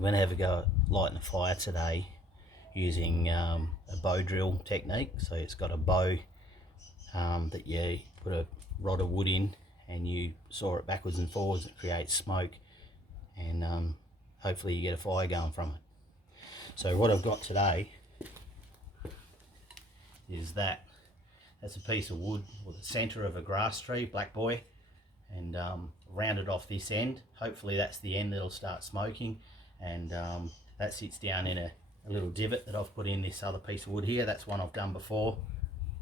I'm going to have a go at lighting a fire today using a bow drill technique. So it's got a bow that you put a rod of wood in and you saw it backwards and forwards. It creates smoke, and hopefully you get a fire going from it. So what I've got today is that's a piece of wood with the centre of a grass tree, black boy, and rounded off this end. Hopefully that's the end that'll start smoking, and that sits down in a little divot that I've put in this other piece of wood here. That's one I've done before.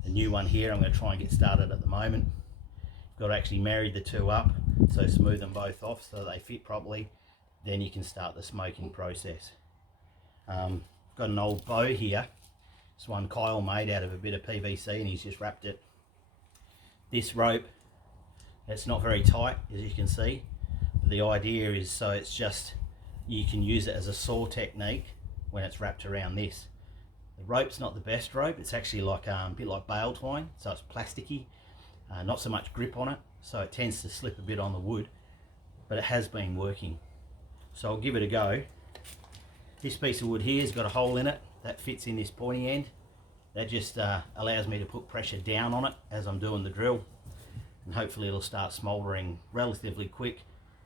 The new one here I'm going to try and get started at the moment. You've got to actually marry the two up, so smooth them both off so they fit properly, then you can start the smoking process. I've got an old bow here. It's one Kyle made out of a bit of PVC, and he's just wrapped it. This rope, it's not very tight, as you can see. But the idea is so it's just, you can use it as a saw technique when it's wrapped around this. The rope's not the best rope. It's actually like a bit like bale twine, so it's plasticky, not so much grip on it, so it tends to slip a bit on the wood, but it has been working. So I'll give it a go. This piece of wood here has got a hole in it that fits in this pointy end. That just allows me to put pressure down on it as I'm doing the drill, and hopefully it'll start smouldering relatively quick.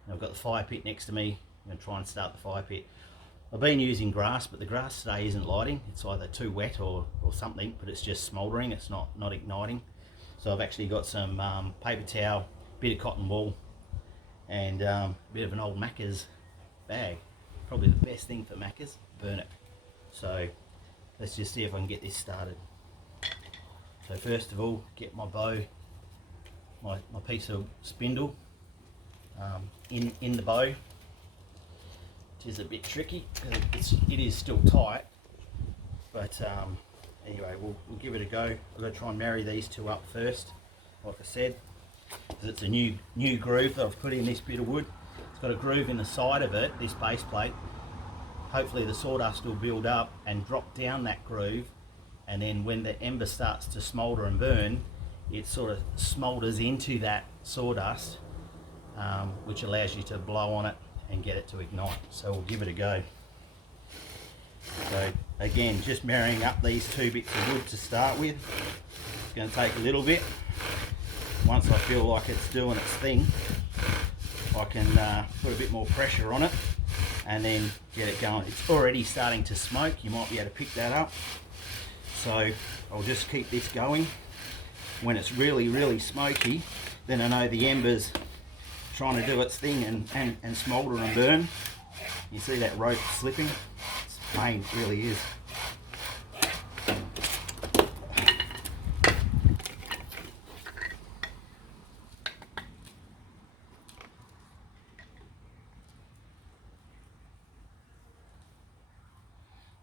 And I've got the fire pit next to me. I'm going to try and start the fire pit. I've been using grass, but the grass today isn't lighting. It's either too wet or something, but it's just smouldering. It's not igniting. So I've actually got some paper towel, bit of cotton wool, and a bit of an old Macca's bag. Probably the best thing for Macca's, burn it. So let's just see if I can get this started. So first of all, get my bow, my piece of spindle in the bow, which is a bit tricky because it is still tight, but anyway, we'll give it a go. I've got to try and marry these two up first, like I said, because it's a new groove that I've put in this bit of wood. It's got a groove in the side of it, this base plate. Hopefully the sawdust will build up and drop down that groove, and then when the ember starts to smoulder and burn, it sort of smoulders into that sawdust, which allows you to blow on it and get it to ignite. So we'll give it a go. So again, just marrying up these two bits of wood to start with. It's going to take a little bit. Once I feel like it's doing its thing, I can put a bit more pressure on it and then get it going. It's already starting to smoke. You might be able to pick that up. So I'll just keep this going. When it's really smoky, then I know the ember's trying to do its thing and smoulder and burn. You see that rope slipping? It's pain, it really is.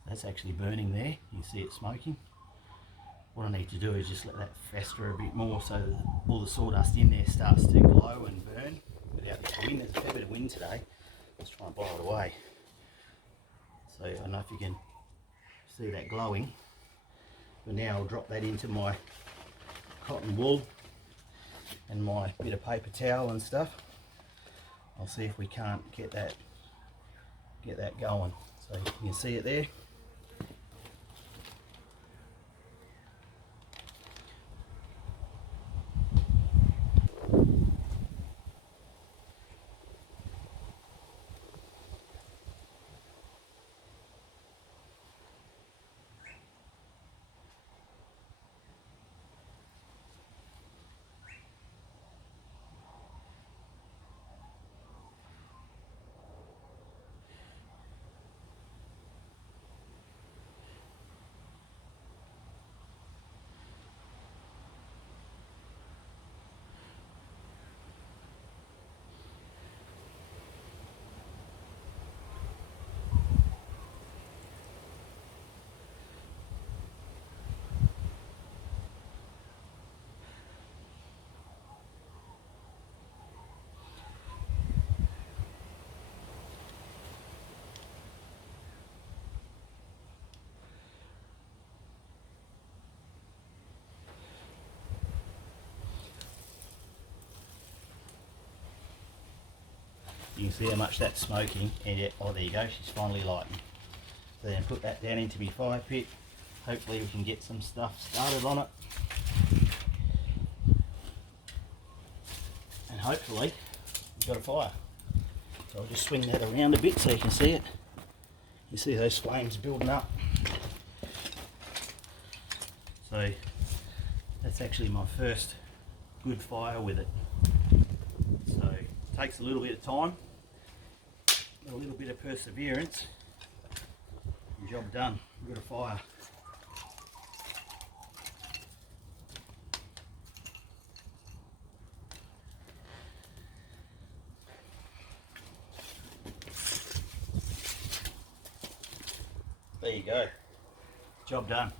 That's actually burning there. You see it smoking. What I need to do is just let that fester a bit more so that all the sawdust in there starts to glow and burn without the wind. There's a fair bit of wind today. Let's try and blow it away. So I don't know if you can see that glowing. But now I'll drop that into my cotton wool and my bit of paper towel and stuff. I'll see if we can't get that going. So you can see it there. You can see how much that's smoking, and oh, there you go, she's finally lighting. So then put that down into my fire pit. Hopefully we can get some stuff started on it. And hopefully we've got a fire. So I'll just swing that around a bit so you can see it. You see those flames building up. So that's actually my first good fire with it. So it takes a little bit of time, a little bit of perseverance, and job done. We've got a fire. There you go. Job done.